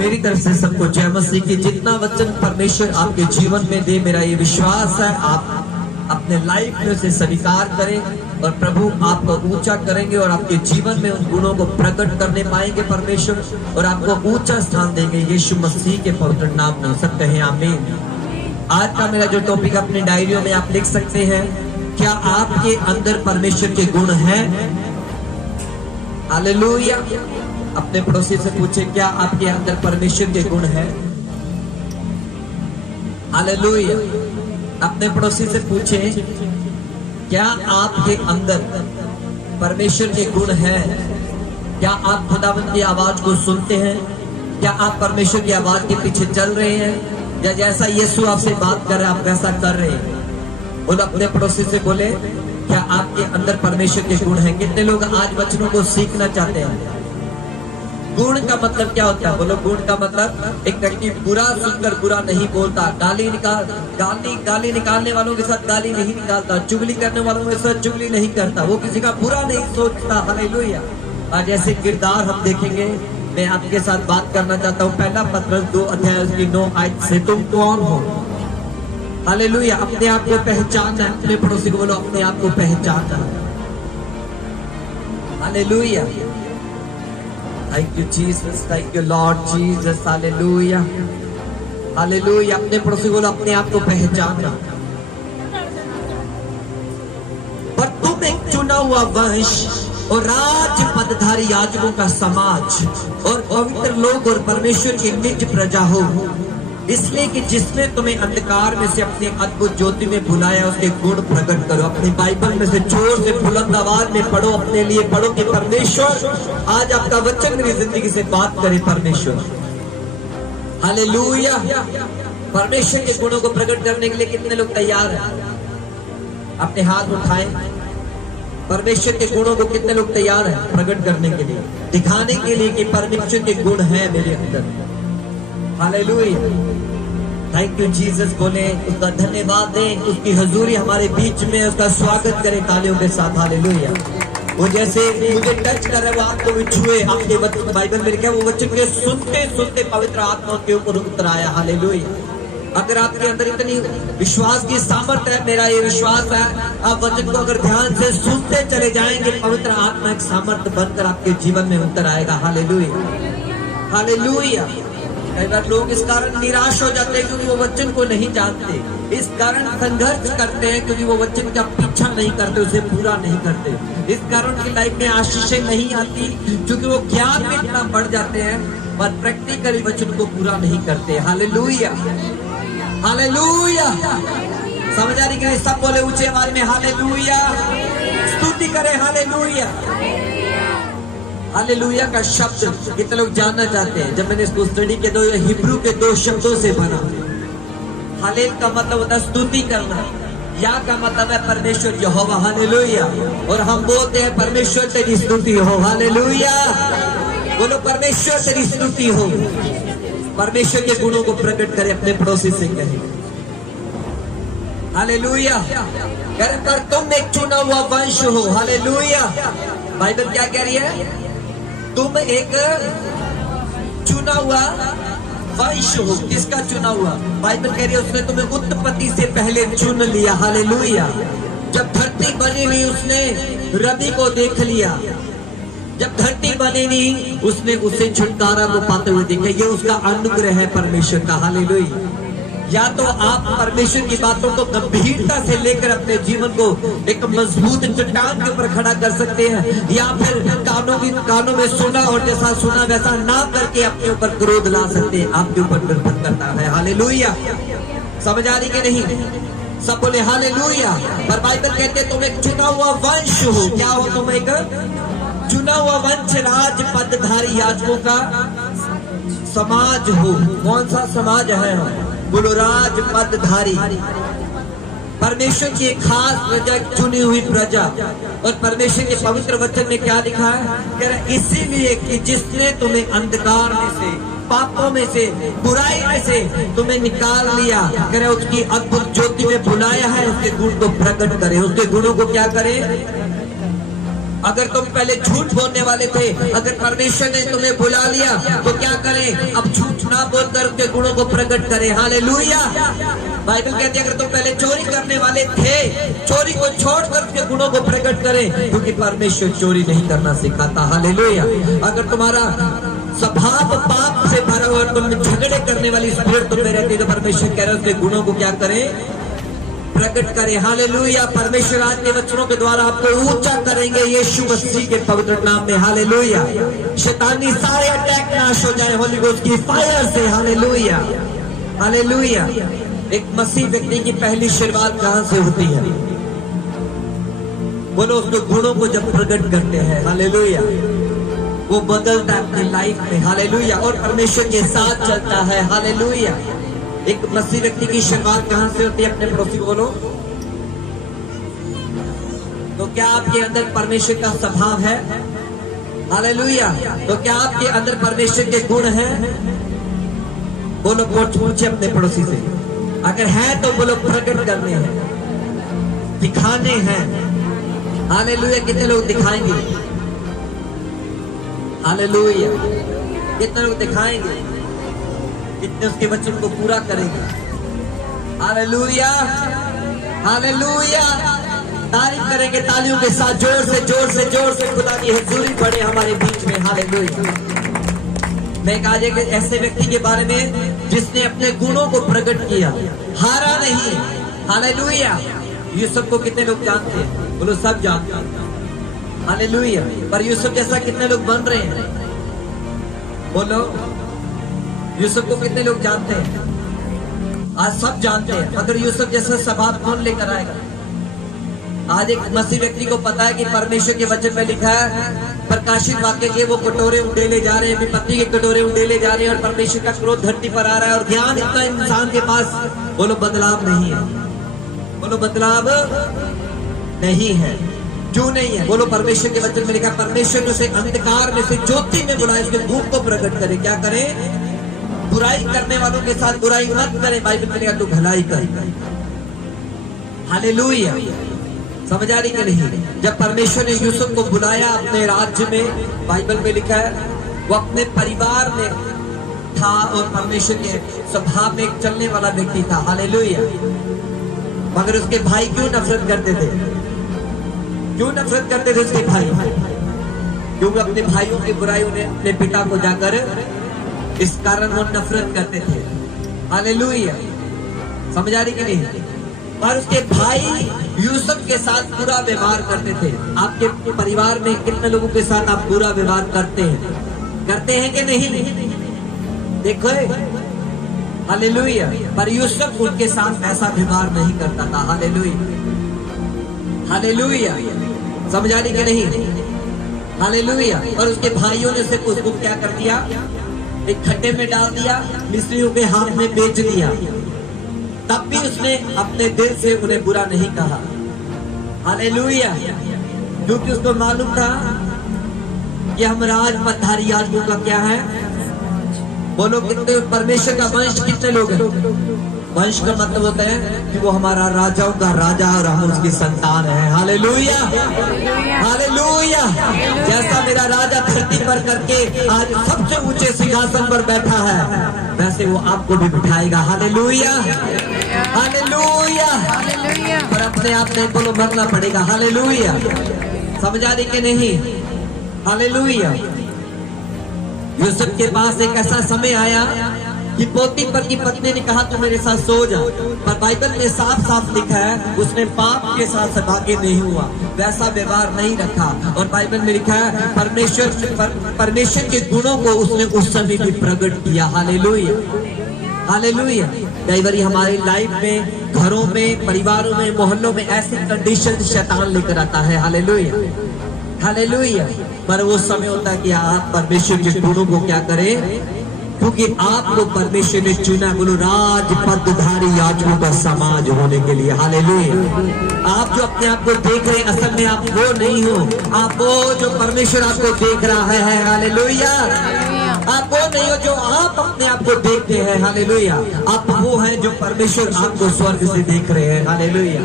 मेरी तरफ से सबको जय मसीह की। जितना वचन परमेश्वर आपके जीवन में दे, मेरा ये विश्वास है आप अपने लाइफ में उसे स्वीकार करें और प्रभु आपको ऊंचा करेंगे और आपके जीवन में उन गुणों को प्रकट करने पाएंगे परमेश्वर, और आपको ऊंचा स्थान देंगे यीशु मसीह के पवित्र नाम में। सब कहें आमीन। आज का मेरा जो टॉपिक अपनी डायरियों में आप लिख सकते हैं, क्या आपके अंदर परमेश्वर के गुण हैं? हालेलुया। अपने पड़ोसी से पूछे, क्या आपके अंदर परमेश्वर के गुण हैं? हालेलुया। अपने पड़ोसी से पूछे, क्या आपके अंदर परमेश्वर के गुण हैं? क्या आप खुदावंद की आवाज को सुनते हैं? क्या आप परमेश्वर की आवाज के पीछे चल रहे हैं, या जैसा यीशु आपसे बात कर रहा है आप वैसा कर रहे हैं? बोलो अपने पड़ोसी से बोले, क्या आपके अंदर परमेश्वर के गुण हैं? कितने लोग आज वचनों को सीखना चाहते हैं? गुण का मतलब क्या होता है? बोलो, गुण का मतलब एक व्यक्ति बुरा सुनकर बुरा नहीं बोलता, गाली निकालने वालों के साथ गाली नहीं निकालता, चुगली करने वालों के साथ चुगली नहीं करता, वो किसी का बुरा नहीं सोचता। हालेलुया। आज ऐसे किरदार हम देखेंगे। मैं आपके साथ बात करना चाहता हूँ पहला पत्रस 2 अध्याय उसकी 9 आयत से, तुम कौन हो? हालेलुया। अपने आप को पहचानना। अपने पड़ोसी को बोलो, अपने आप को पहचानना। Hallelujah. Thank you Jesus, thank you Lord Jesus, hallelujah hallelujah. अपने पड़ोसी को बोलो, अपने आप को पहचानना। पर तुम एक चुना हुआ वंश और राज पदधारी याजकों का समाज और पवित्र लोग और परमेश्वर की निज प्रजा हो, इसलिए कि जिसने तुम्हें अंधकार में से अपनी अद्भुत ज्योति में बुलाया उसके गुण प्रकट करो। अपनी बाइबल में से जोर से बुलंद आवाज में पढ़ो, अपने लिए पढ़ो कि परमेश्वर आज आपका वचन मेरी जिंदगी से बात करे। परमेश्वर, हालेलुया। परमेश्वर के गुणों को प्रकट करने के लिए कितने लोग तैयार हैं? अपने हाथ उठाएं। परमेश्वर के गुणों को कितने लोग तैयार हैं प्रकट करने के लिए, दिखाने के लिए कि परमेश्वर के गुण हैं मेरे अंदर? हालेलुया। Thank you Jesus. बोले, उसका धन्यवाद दें, उसकी हजूरी हमारे बीच में, उसका स्वागत करें तालियों के साथ। हालेलुया। वो जैसे मुझे टच कर रहा है, वो आपको भी छुए। आपके वचन बाइबल में लिखा है, वो वचन के सुनते सुनते पवित्र आत्मा के ऊपर उतर आया। हालेलुया। अगर आपके अंदर इतनी विश्वास की सामर्थ्य है, मेरा ये विश्वास है, आप वचन को अगर ध्यान से सुनते चले जाएंगे, पवित्र आत्मा एक सामर्थ्य बनकर आपके जीवन में उतर आएगा। Hallelujah hallelujah. कई बार लोग इस कारण निराश हो जाते हैं क्योंकि वो वचन को नहीं जानते, इस कारण संघर्ष करते हैं क्योंकि वो वचन का पीछा नहीं करते, उसे पूरा नहीं करते। इस कारण उनकी लाइफ में आशीषें नहीं आती क्योंकि वो ज्ञान में इतना बढ़ जाते हैं पर प्रैक्टिकली वचन को पूरा नहीं करते। Hallelujah hallelujah. समझ आ रही कि नहीं? सब बोले ऊंचे आवाज में हालेलुया, स्तुति करें। हालेलुया हालेलुया का शब्द कितने लोग जानना चाहते हैं? जब मैंने इसको स्टडी किया तो हिब्रू के 2 शब्दों से बना। हालेल का मतलब होता है स्तुति करना, या का मतलब है परमेश्वर यहोवा। हालेलुया। और हम बोलते हैं परमेश्वर तेरी स्तुति हो। हालेलुया। बोलो, परमेश्वर तेरी स्तुति हो। परमेश्वर के गुणों को प्रकट करें। अपने पड़ोसी से कहें, हालेलुया। पर तुम एक चुना हुआ वंश हो। हालेलुया। बाइबल क्या कह रही है? तुम एक चुना हुआ वंश हो। किसका चुना हुआ? बाइबल कह रही है उसने तुम्हें उत्पत्ति से पहले चुन लिया। हालेलुया। जब धरती बनी नहीं उसने रवि को देख लिया, जब धरती बनी नहीं उसने उसे छुटकारा को पाते हुए देखा। ये उसका अनुग्रह है परमेश्वर का। हालेलुया। या तो आप परमेश्वर की बातों को गंभीरता से लेकर अपने जीवन को एक मजबूत चट्टान के ऊपर खड़ा कर सकते हैं, या फिर कानों में सुना और जैसा सुना वैसा ना करके अपने ऊपर क्रोध ला सकते हैं। आपके ऊपर निर्भर करता है। हालेलुया। समझ आ रही कि नहीं? सब बोले हालेलुया। पर बाइबल कहते तुम एक चुना हुआ वंश हो। क्या हो? तुम एक चुना हुआ वंश, राज पदधारी याजकों का समाज हो। कौन सा समाज है? बोलो, राज पदधारी। परमेश्वर की एक खास प्रजा, चुनी हुई प्रजा। और परमेश्वर के पवित्र वचन में क्या लिखा है? कह रहा इसीलिए कि जिसने तुम्हें अंधकार में से, पापों में से, बुराई में से तुम्हें निकाल लिया, कह रहा उसकी अद्भुत ज्योति में बुलाया है, उसके गुण को प्रकट करे। उसके गुणों को क्या करे? अगर तुम पहले झूठ बोलने वाले थे, अगर परमेश्वर ने तुम्हें बुला लिया तो क्या करें? अब झूठ ना बोलकर उसके गुणों को प्रकट करें। हालेलुया। बाइबल कहती है अगर तुम पहले चोरी करने वाले थे, चोरी को छोड़कर उसके गुणों को प्रकट करें, क्योंकि परमेश्वर चोरी नहीं करना सिखाता। हालेलुया। अगर तुम्हारा स्वभाव पाप से भरा हुआ, तुम झगड़े करने वाली स्पिरिट तुम में रहती है, तो परमेश्वर कह रहे उसके गुणों को क्या करें? प्रकट करें। हालेलुया। परमेश्वर आज के वचनों के द्वारा आपको ऊंचा करेंगे यीशु मसीह के पवित्र नाम में। हालेलुया। शैतानी सारे अटैक नाश हो जाए होली गोस्ट की फायर से। हालेलुया। हालेलुया। एक मसीह व्यक्ति की पहली शुरुआत कहां से होती है? बोलो, उसके गुणों को जब प्रकट करते हैं। हालेलुया। वो बदलता है अपनी लाइफ में। हालेलुया। और परमेश्वर के साथ चलता है। हालेलुया। एक मसीह व्यक्ति की शुरुआत कहां से होती है? अपने पड़ोसी को बोलो। तो क्या आपके अंदर परमेश्वर का स्वभाव है? हालेलुया। तो क्या आपके अंदर परमेश्वर के गुण हैं? बोलो, पूछिए अपने पड़ोसी से। अगर है तो बोलो प्रकट करने हैं, दिखाने हैं। हालेलुया। कितने लोग दिखाएंगे? हालेलुया। कितने लोग दिखाएंगे? कितने उसके वचन को पूरा करेंगे? हालेलुया। हालेलुया। तारीफ करेंगे तालियों के साथ, जोर से जोर से जोर से। खुदा की हुजूरी बढ़े हमारे बीच में। हालेलुया। मैं आज एक ऐसे व्यक्ति के बारे में जिसने अपने गुणों को प्रकट किया, हारा नहीं। हालेलुया। यूसुफ को कितने लोग जानते हैं? बोलो, सब जानते हैं। हालेलुया। पर यूसुफ जैसा कितने लोग बन रहे हैं? बोलो, यूसुफ को कितने लोग जानते हैं? आज सब जानते हैं, मगर यूसुफ जैसा स्वभाव कौन लेकर आएगा? आज एक मसीह व्यक्ति को पता है कि परमेश्वर के वचन में लिखा है, प्रकाशित वाक्य के वो कटोरे उंडेले जा रहे हैं, विपत्ति के कटोरे उंडेले जा रहे हैं, और परमेश्वर का क्रोध धरती पर आ रहा है, और ज्ञान इतना इंसान के पास। बोलो, बदलाव नहीं है। बोलो, बदलाव नहीं है। क्यों नहीं है? बोलो, परमेश्वर के वचन में लिखा, परमेश्वर ने उसे अंधकार में से ज्योति में बुलाए, उसके धूप को प्रकट करे। क्या करें? बुराई करने वालों के साथ बुराई मत करें। बाइबल में लिखा, तू भलाई कर। हालेलुया। समझ आ रही कि नहीं? जब परमेश्वर ने यूसुफ को बुलाया अपने राज्य में, बाइबल में लिखा है वो अपने परिवार में था और परमेश्वर के स्वभाव में एक चलने वाला व्यक्ति था। हालेलुया। मगर उसके भाई क्यों नफरत करते थे? क्यों नफरत करते थे उसके भाई? क्योंकि अपने भाइयों की बुराई उन्हें अपने पिता को जाकर, इस कारण वो नफरत करते थे। हालेलुया। समझ आ रही कि नहीं? और उसके भाई यूसुफ के साथ बुरा व्यवहार करते थे। आपके परिवार में कितने लोगों के साथ आप बुरा व्यवहार करते हैं? करते हैं कि नहीं? देखो, हालेलुया। पर यूसुफ उनके साथ ऐसा व्यवहार नहीं करता था। हालेलुया। हालेलुया। समझ आ रही कि नहीं? हालेलुया। और उसके भाइयों ने सिर्फ उसको क्या कर दिया? एक खड्डे में डाल दिया, मिस्रियों के हाथ में बेच दिया। तब भी उसने अपने दिल से उन्हें बुरा नहीं कहा। हालेलुया। क्योंकि उसको मालूम था कि हम राजपथधारी आदमियों का क्या है। बोलो, कितने परमेश्वर का वंश कितने लोग हैं? वंश का मतलब होता है कि वो हमारा राजाओं का राजा और हम उसकी संतान है। हालेलुया। हालेलुया। जैसा मेरा राजा धरती पर करके आज सबसे ऊंचे सिंहासन पर बैठा है, वैसे वो आपको भी बिठाएगा। हालेलुया। हालेलुया। और अपने आप में बोलो, मरना पड़ेगा। हालेलुया। समझ आ रही कि नहीं? हालेलुया। यूसुफ के पास एक ऐसा समय आया कि पोतीफर की पत्नी ने कहा, तू मेरे साथ सो जा। पर बाइबल में साफ साफ लिखा है उसने पाप के साथ सौभाग्य नहीं हुआ, वैसा व्यवहार नहीं रखा। और बाइबल में लिखा है परमेश्वर के गुणों को उसने उस समय भी प्रकट किया। हालेलुया। हालेलुया। कई बार हमारी लाइफ में, घरों में, परिवारों में, मोहल्लों में ऐसे कंडीशन शैतान लेकर आता है। हालेलुया। हालेलुया। पर वो समय होता है कि आप परमेश्वर के गुणों को क्या करें, क्योंकि आपको परमेश्वर ने चुना। बोलो, राजपदधारी याजकों का समाज होने के लिए। हालेलुया। आप जो अपने आप को देख रहे हैं, असल में आप वो नहीं हो, आप वो जो परमेश्वर आपको देख रहा है। हालेलुया। आप वो नहीं हो जो आप अपने आप को देखते हैं। हालेलुया। आप वो हैं जो परमेश्वर आपको स्वर्ग से देख रहे हैं। हालेलुया।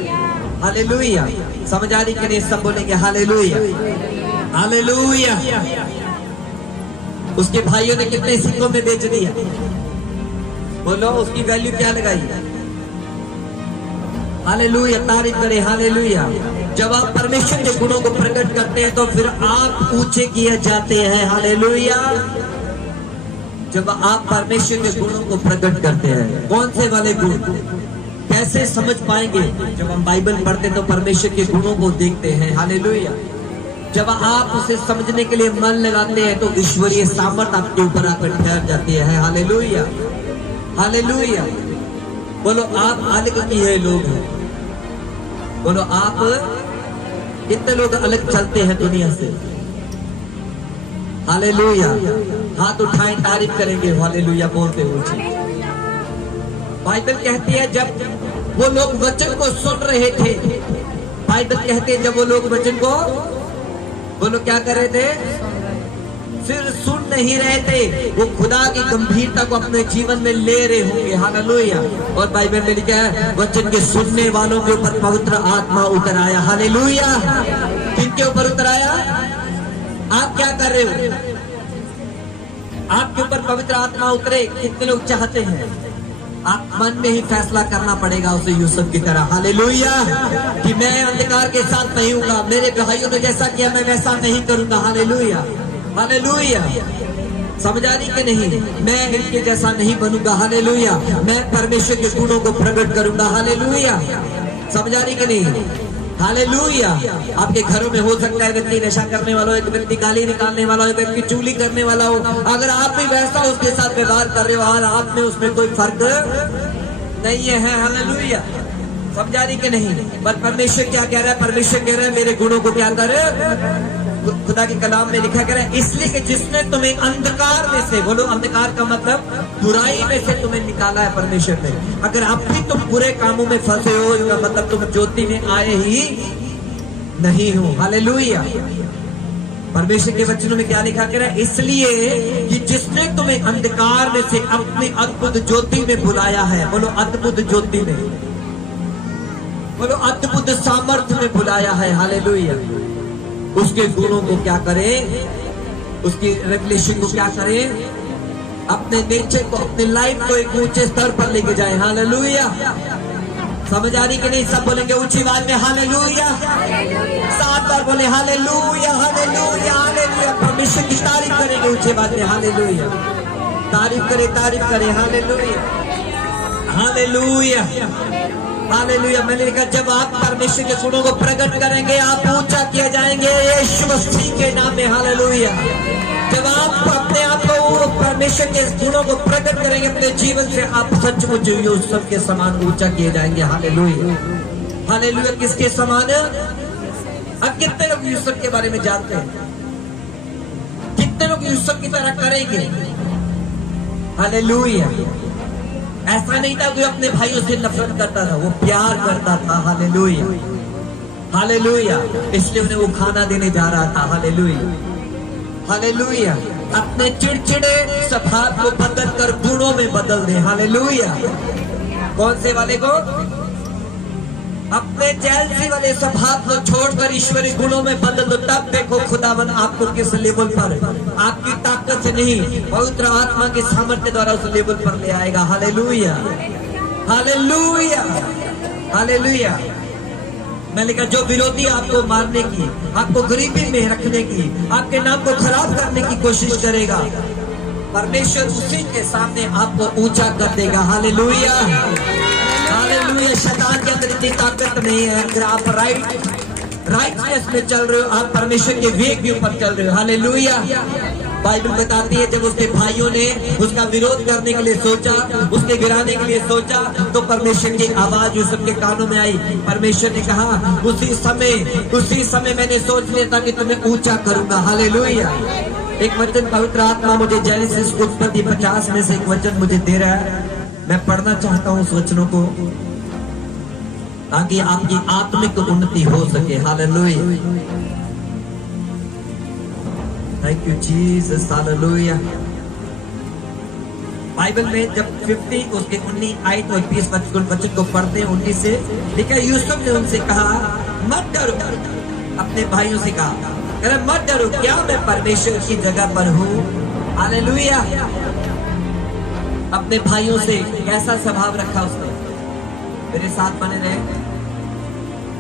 हालेलुया। समझ आ रही कि नहीं? सब बोलेंगे हालेलुया। हालेलुया। उसके भाइयों ने कितने सिक्कों में बेच दिया? बोलो उसकी वैल्यू क्या लगाई? हालेलुया, तारीफ करें हालेलुया। जब आप परमेश्वर के गुणों को प्रकट करते हैं तो फिर आप ऊंचे किए जाते हैं। हालेलुया। जब आप परमेश्वर के गुणों को प्रकट करते हैं, कौन से वाले गुण? कैसे समझ पाएंगे? जब हम बाइबल पढ़ते तो परमेश्वर के गुणों को देखते हैं। हालेलुया। जब आप उसे समझने के लिए मन लगाते हैं तो ईश्वरीय सामर्थ आपके ऊपर आकर ठहर जाती है। Hallelujah, hallelujah. बोलो आप अलग किए लोग हैं। बोलो आप कितने लोग अलग चलते हैं दुनिया से? हालेलुया। हाथ उठाएं, तारीफ करेंगे हालेलुया बोलते हुए। बाइबल कहती है जब वो लोग वचन को सुन रहे थे, बाइबल कहते हैं जब वो लोग वचन को, बोलो क्या कर रहे थे? सिर्फ सुन नहीं रहे थे, वो खुदा की गंभीरता को अपने जीवन में ले रहे होंगे। हालेलुया। और बाइबल में लिखा है वचन के सुनने वालों के ऊपर पवित्र आत्मा उतर आया। हालेलुया। किनके ऊपर उतर आया? आप क्या कर रहे हो? आपके ऊपर पवित्र आत्मा उतरे। कितने लोग चाहते हैं? आप मन में ही फैसला करना पड़ेगा उसे यूसुफ की तरह। हालेलुया। कि मैं अंधकार के साथ नहीं हूँ, मेरे भाइयों ने जैसा किया मैं वैसा नहीं करूंगा। Hallelujah, hallelujah. समझ आ रही कि नहीं? मैं इनके जैसा नहीं बनूंगा। हालेलुया। मैं परमेश्वर के गुणों को प्रकट करूंगा। हालेलुया। समझ आ रही कि नहीं? हालेलुया। आपके घरों में हो सकता है व्यक्ति नशा करने वाला हो, एक व्यक्ति गाली निकालने वाला हो, एक व्यक्ति चुगली करने वाला हो। अगर आप भी वैसा उसके साथ व्यवहार कर रहे हो और आप में उसमें कोई फर्क नहीं है। हालेलुया। समझ आ रही कि नहीं? पर परमेश्वर क्या कह रहा है? परमेश्वर कह रहा है मेरे गुणों को क्या कर? खुदा के कलाम में लिखा गया है इसलिए कि जिसने तुम्हें अंधकार में से, बोलो अंधकार का मतलब बुराई में से तुम्हें निकाला है परमेश्वर ने। अगर आप भी तुम बुरे कामों में फंसे हो, इसका मतलब तुम ज्योति में आए ही नहीं हो। हालेलुया। परमेश्वर के वचनों में क्या लिखा गया है? इसलिए कि जिसने तुम्हें अंधकार में से अपनी अद्भुत ज्योति में बुलाया है। बोलो अद्भुत ज्योति में, बोलो अद्भुत सामर्थ्य में बुलाया है। हालेलुया। उसके गुणों को क्या करें? उसकी रेवलेशन को क्या करें? अपने नेचर को, अपने लाइफ को एक ऊंचे स्तर पर लेके जाए। हालेलुया। समझ आ रही कि नहीं? सब बोलेंगे ऊंची आवाज में हालेलुया। 7 बार बोले हालेलुया, हालेलुया, हालेलुया। परमेश्वर की तारीफ करेंगे ऊंची आवाज में हालेलुया। तारीफ करे, तारीफ करे। Hallelujah, hallelujah, hallelujah. मैंने कहा जब आप परमेश्वर के गुणों को प्रकट करेंगे आप ऊंचा किए जाएंगे यीशु मसीह के नाम में। हालेलुया। जब आप अपने आप को परमेश्वर के गुणों को प्रकट करेंगे अपने जीवन से, आप सचमुच यूसुफ के समान ऊंचा किए जाएंगे। Hallelujah, hallelujah. किसके समान? अब कितने लोग यूसुफ के बारे में जानते हैं? कितने लोग यूसुफ की तरह करेंगे? हालेलुया। ऐसा नहीं था कि अपने भाइयों से नफरत करता था, वो प्यार करता था। Hallelujah, hallelujah. इसलिए उन्हें वो खाना देने जा रहा था। Hallelujah, hallelujah. अपने चिड़चिड़े स्वभाव को बदल कर गुणों में बदल दे। हालेलुया। कौन से वाले को? अपने जेलसी वाले स्वभाव को छोड़कर ईश्वरीय गुणों में बदल दो। तब देखो खुदावन आपको किस लेवल पर, आपकी ताकत से नहीं पवित्र आत्मा के सामर्थ्य द्वारा उस लेवल पर ले आएगा। Hallelujah, hallelujah, hallelujah. मैंने कहा जो विरोधी आपको मारने की, आपको गरीबी में रखने की, आपके नाम को खराब करने की कोशिश करेगा, परमेश्वर उसी के सामने आपको ऊंचा कर देगा। Hallelujah, hallelujah. शैतान के अंदर इतनी ताकत नहीं है। अगर आप राइटनेस में चल रहे हो, आप परमेश्वर के वेग के ऊपर चल रहे हो। हालेलुया। बाइबल बताती है जब उसके भाइयों ने उसका विरोध करने के लिए सोचा, उसके गिराने के लिए सोचा, तो परमेश्वर की आवाज यूसुफ के कानों में आई। परमेश्वर ने कहा उसी समय मैंने सोच लिया था कि तुम्हें ऊंचा करूंगा। हालेलुया। एक वचन पवित्र आत्मा मुझे जेनेसिस उत्पत्ति 50 में से एक वचन मुझे दे रहा है। मैं पढ़ना चाहता हूं उस वचनों को ताकि आपकी आत्मिक उन्नति हो सके। Hallelujah. Thank you Jesus. Hallelujah. Bible में जब 50 उसके 19 आयत और 20 वचन को पढ़ते हैं, 19 से लिखा यूसुफ ने उनसे कहा मत डरो। अपने भाइयों से कहा कह रहा मत डरो, क्या मैं परमेश्वर की जगह पर हूँ। हालेलुया। अपने भाइयों से कैसा स्वभाव रखा उसने, मेरे साथ बने रहे।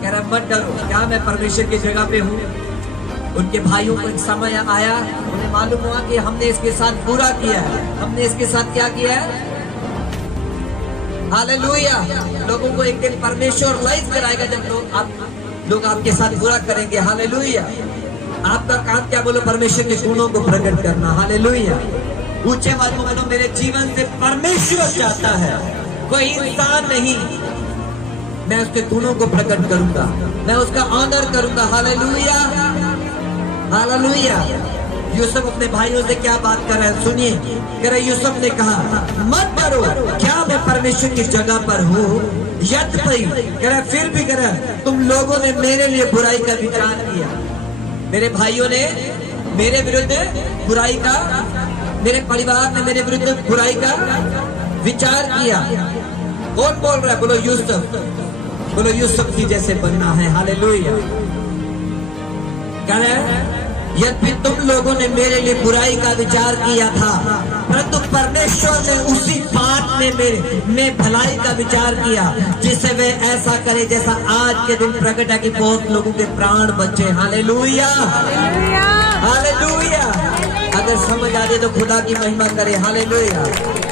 कह रहा मत डरो, क्या मैं परमेश्वर की जगह पे हूँ। उनके भाइयों को एक समय आया, उन्हें मालूम हुआ कि हमने इसके साथ बुरा किया है, हमने इसके साथ क्या किया है। हालेलुया। लोगों को एक दिन परमेश्वर लाइज कराएगा जब लोग आपके साथ बुरा करेंगे। हालेलुया। आपका काम क्या, बोलो परमेश्वर के गुणों को प्रकट करना। हालेलुया। ऊंचे आवाज में बोलो, मेरे जीवन से परमेश्वर चाहता है, कोई इंसान नहीं। मैं उसके गुणों को प्रकट करूंगा, मैं उसका ऑनर करूंगा। हालेलुया। हालेलुया। यूसुफ अपने भाइयों से क्या बात कर रहा है, सुनिए। कह रहे यूसुफ ने कहा मत डरो, क्या मैं परमेश्वर की जगह पर हूँ। यद्यपि कह रहा फिर भी कह रहा तुम लोगों ने मेरे लिए बुराई का विचार किया, मेरे भाइयों ने मेरे विरुद्ध बुराई का, मेरे परिवार ने मेरे विरुद्ध बुराई का विचार किया। कौन बोल रहा है, बोलो यूसुफ। बोलो यूसुफ की जैसे बनना है। हालेलुया। कह रहे यद्यपि तुम लोगों ने मेरे लिए बुराई का विचार किया था, परंतु परमेश्वर ने उसी बात में मेरे भलाई का विचार किया, जिससे वे ऐसा करे जैसा आज के दिन प्रकट है कि बहुत लोगों के प्राण बचे। हालेलुया। हालेलुया। अगर समझ आ जाए तो खुदा की महिमा करे। हालेलुया।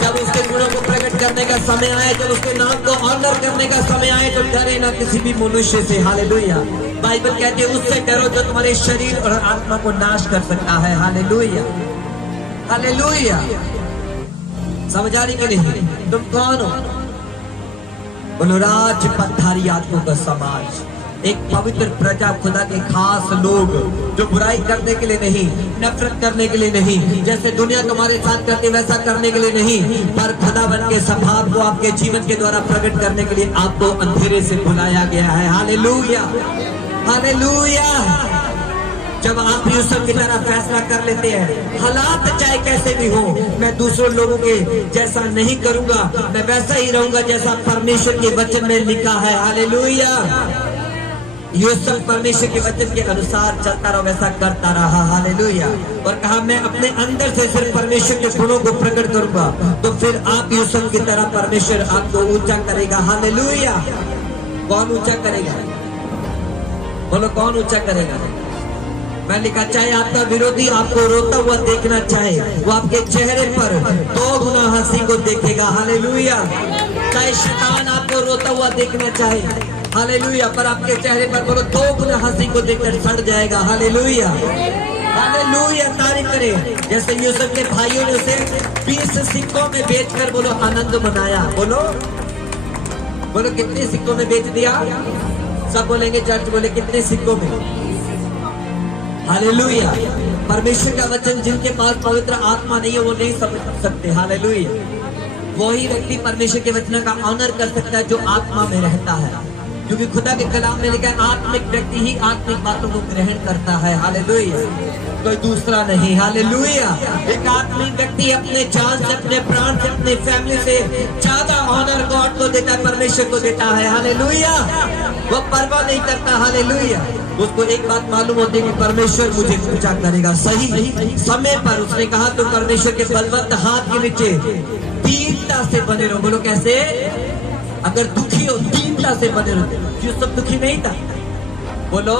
जब उसके गुणों को प्रकट करने का समय आए, जब उसके नाम को ऑनर करने का समय आए, तो डरे ना किसी भी मनुष्य से। हालेलुया। बाइबल कहती है उससे डरो जो तुम्हारे शरीर और आत्मा को नाश कर सकता है। हालेलुया। हालेलुया। समझ आ रही कि नहीं? तुम कौन हो? बोलो राज पधारी आत्मों का समाज, एक पवित्र प्रजा, खुदा के खास लोग जो बुराई करने के लिए नहीं, नफरत करने के लिए नहीं, जैसे दुनिया तुम्हारे साथ करती वैसा करने के लिए नहीं, पर खुदावन के स्वभाव को आपके जीवन के द्वारा प्रकट करने के लिए आपको अंधेरे से बुलाया गया है। हालेलुया। हालेलुया। जब आप यूसुफ की तरह फैसला कर लेते हैं, हालात चाहे कैसे भी हो, मैं दूसरों लोगों के जैसा नहीं करूंगा, मैं वैसा ही रहूंगा जैसा परमेश्वर के वचन में लिखा है। हालेलुया। यूसुफ परमेश्वर के वचन के अनुसार चलता रहा, वैसा करता रहा। हालेलुया। और कहा मैं अपने अंदर से सिर्फ परमेश्वर के गुणों को प्रकट करूंगा, तो फिर आप यूसुफ की तरह परमेश्वर आपको ऊंचा करेगा। हालेलुया। कौन ऊंचा करेगा? बोलो कौन ऊंचा करेगा? मैं लिखा, चाहे आपका विरोधी आपको रोता हुआ देखना चाहे, वो आपके चेहरे पर 2 गुना हंसी को देखेगा। हालेलुया। चाहे शैतान आपको रोता हुआ देखना चाहे, हालेलुया, पर आपके चेहरे पर बोलो 2 गुना हंसी को देखकर सड़ जाएगा। हालेलुया। हालेलुया। तारीफ करें। जैसे यूसुफ के भाइयों ने उसे 20 सिक्कों में बेचकर बोलो आनंद मनाया। बोलो बोलो कितने सिक्कों में बेच दिया? सब बोलेंगे चर्च, बोले कितने सिक्कों में? हालेलुया। परमेश्वर का वचन जिनके पास पवित्र आत्मा नहीं है वो नहीं समझ सकते। हालेलुया। वही व्यक्ति परमेश्वर के वचन का ऑनर कर सकता है जो आत्मा में रहता है, क्योंकि खुदा के कलाम में लिखा है आत्मिक व्यक्ति ही आत्मिक बातों को ग्रहण करता है। हालेलुया। कोई दूसरा नहीं। हालेलुया। एक आत्मिक व्यक्ति अपने जान से, अपने प्राण से, अपने फैमिली से ज्यादा ऑनर गॉड को देता है, परमेश्वर को देता है। हालेलुया। वो परवाह नहीं करता। हालेलुया। उसको एक बात मालूम होती है कि परमेश्वर मुझे ऊंचा करेगा। सही समय पर उसने कहा तो परमेश्वर के बलवंत हाथ के नीचे दीनता से बने रहो। बोलो कैसे? अगर दुखी हो दीनता से बने रहो। यूसुफ दुखी नहीं था। बोलो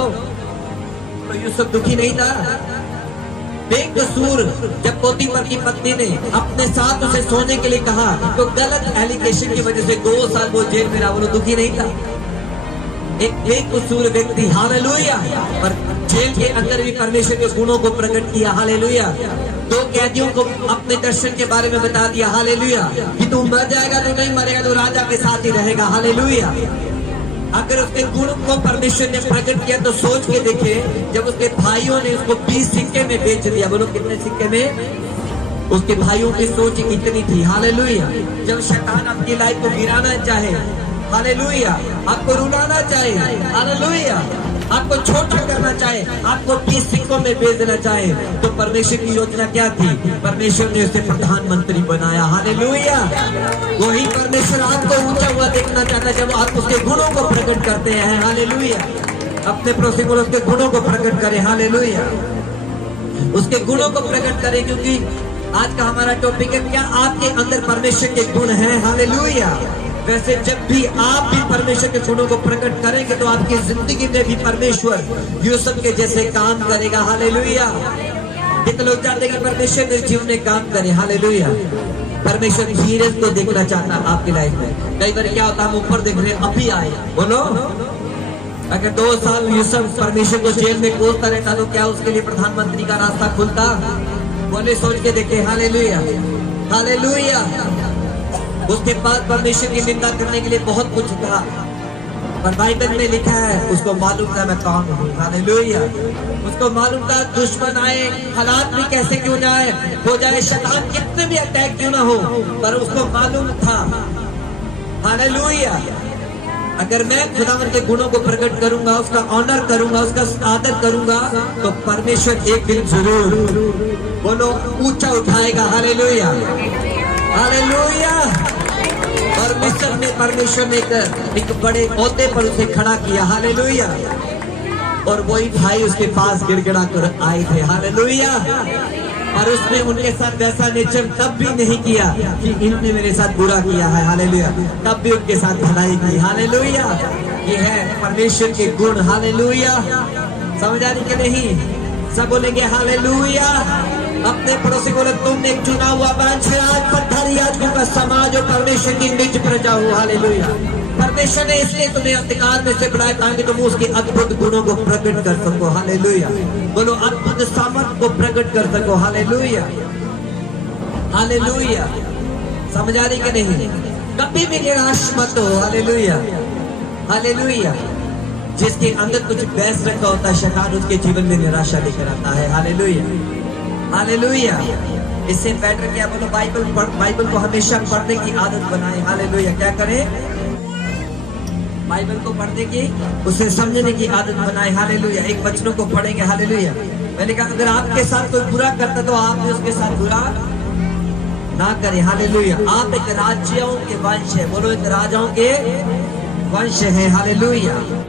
तो यूसुफ दुखी नहीं था। बेकसूर जब पोतीफर की पत्नी ने अपने साथ उसे सोने के लिए कहा तो गलत एलिगेशन की वजह से 2 साल वो जेल में रहा। बोलो दुखी नहीं था। एक बेकसूर व्यक्ति, हालेलुया, पर जेल के अंदर भी परमेश्वर के गुणों को प्रकट किया। हालेलुया। 2 कैदियों को अपने दर्शन के बारे में बता दिया। हालेलुया। कि तू मर जाएगा तो नहीं मरेगा, तो राजा के साथ ही रहेगा। हालेलुया। अगर उसके गुण को परमेश्वर ने प्रकट किया तो सोच के देखे, जब उसके भाइयों ने उसको 20 सिक्के में बेच दिया। बोलो कितने सिक्के में? उसके भाइयों की सोच कितनी थी। हालेलुया। जब शैतान आपकी लाइफ को गिराना चाहे, हालेलुया, आपको रुलाना चाहे, हालेलुया, आपको छोटा करना चाहे, आपको 20 सिक्कों में बेच देना चाहे, तो परमेश्वर की योजना क्या थी? परमेश्वर ने उसे प्रधानमंत्री बनाया। हालेलुया। वही परमेश्वर आपको ऊंचा हुआ देखना चाहता है जब आप उसके गुणों को प्रकट करते हैं। हालेलुया। अपने पड़ोसी को उसके गुणों को प्रकट करें। हालेलुया, उसके गुणों को प्रकट करें, क्योंकि आज का हमारा टॉपिक है क्या आपके अंदर परमेश्वर के गुण हैं। हालेलुया। वैसे जब भी आप भी परमेश्वर के गुणों को प्रकट करेंगे तो आपकी जिंदगी में भी परमेश्वर यूसुफ के जैसे काम करेगा। हालेलुया। कितने लोग चाहते हैं कि परमेश्वर मेरे जीवन में काम करे। हालेलुया। परमेश्वर धीरज को देखना चाहता है आपकी लाइफ में। कई बार क्या होता है, हम ऊपर देख रहे हैं, अभी आए, बोलो अगर 2 साल यूसुफ परमेश्वर को जेल में कोसता रहता तो क्या उसके लिए प्रधानमंत्री का रास्ता खुलता? बोले, सोच के देखे। Hallelujah, hallelujah. उसके बाद परमेश्वर की निंदा करने के लिए बहुत कुछ था, पर बाइबल में लिखा है उसको मालूम था मैं कौन हूँ। हालेलुया। उसको मालूम था दुश्मन आए, हालात भी कैसे क्यों ना आए, हो जाए शैतान कितने भी अटैक क्यों ना हो, पर उसको मालूम था। हालेलुया। अगर मैं खुदावन के गुणों को प्रकट करूंगा, उसका ऑनर करूंगा, उसका आदर करूंगा, तो परमेश्वर एक दिन जरूर बोलो ऊंचा उठाएगा। Hallelujah, hallelujah. और मिस्र में परमेश्वर ने एक बड़े ओहदे पर उसे खड़ा किया। हालेलुया। और वही भाई उसके पास गिड़गिड़ा कर आए थे। हालेलुया। और उसने उनके साथ वैसा नेचर तब भी नहीं किया कि इन्होंने मेरे साथ बुरा किया है। हालेलुया। तब भी उनके साथ भलाई की। हालेलुया। ये है परमेश्वर के गुण। हालेलुया। समझ आ रही कि नहीं? सब बोलेंगे हालेलुया। अपने पड़ोसी को तुमने एक चुना हुआ वंश है, आज पत्थर याजकों का समाज और परमेश्वर की निज प्रजा हो। हालेलुया। परमेश्वर ने इसलिए तुम्हें अंधकार में से बुलाया ताकि तुम उसके अद्भुत गुणों को प्रकट कर सको। हालेलुया। बोलो अद्भुत सामर्थ को प्रकट कर सको। Hallelujah, hallelujah. समझ आ रही कि नहीं? कभी भी निराश मत हो। Hallelujah, hallelujah. जिसके अंदर कुछ बैस रखा होता है शैतान उसके जीवन में निराशा लेकर आता है। Hallelujah, hallelujah. इससे बेटर क्या, बोलो बाइबल को हमेशा पढ़ने की आदत बनाए। हालेलुया। क्या करें? बाइबल को पढ़ने की, उसे समझने की आदत बनाए। हालेलुया। एक वचनों को पढ़ेंगे। हालेलुया। मैंने कहा अगर आपके साथ कोई बुरा करता तो आप भी उसके साथ बुरा ना करें। हालेलुया। आप एक राजाओं के वंश है। बोलो एक राजाओं के वंश है। हालेलुया।